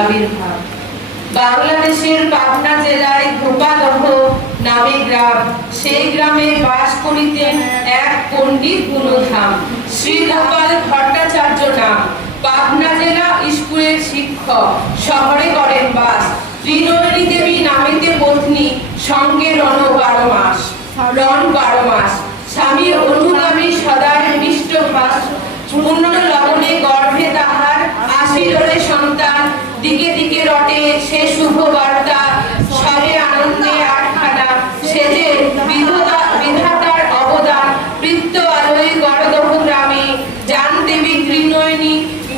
আবির্ভাব। বাংলাদেশের পাবনা জেলায় ধোপাদহ নামে গ্রাম। সেই গ্রামে বাস করিতেন এক পণ্ডিত গুণধাম শ্রীগোপাল ভট্টাচার্য নাম। পাবনা জেলা স্কুলের শিক্ষক, শহরে করেন বাস। ত্রিনয়নী দেবী নামেতে পত্নী, সঙ্গে রণ বারো মাস। রণ বারো মাস। স্বামী অনুগামী সদায় মিষ্ট ভাষ পূর্ণ সে শুভ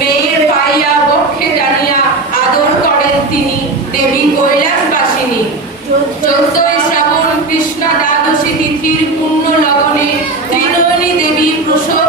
মেয়ের পাইয়া বক্ষে টানিয়া আদর করেন তিনি দেবী কৈলাসবাসিনী। চোদ্দই শ্রাবণ কৃষ্ণা দ্বাদশী তিথির পুণ্য লগনে ত্রিনয়নী দেবী প্রসব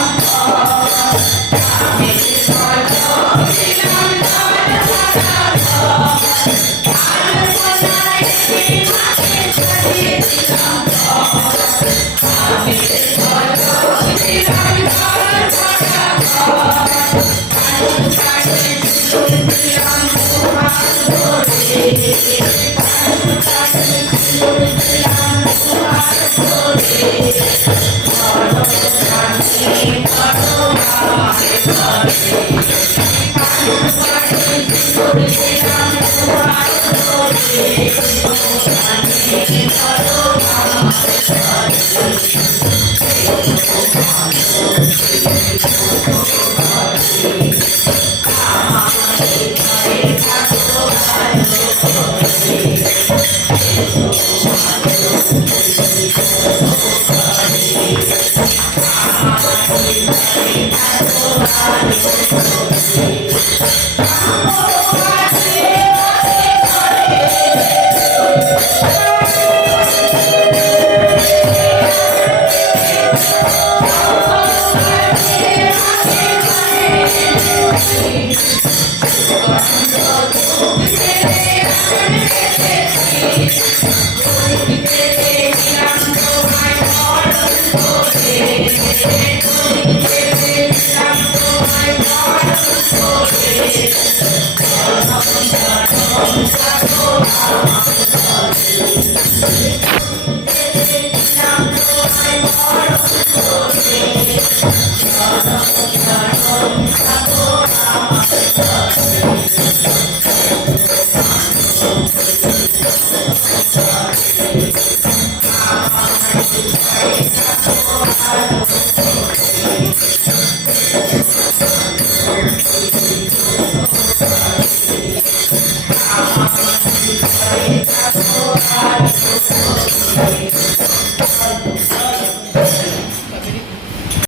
Oh, Thank Thank you.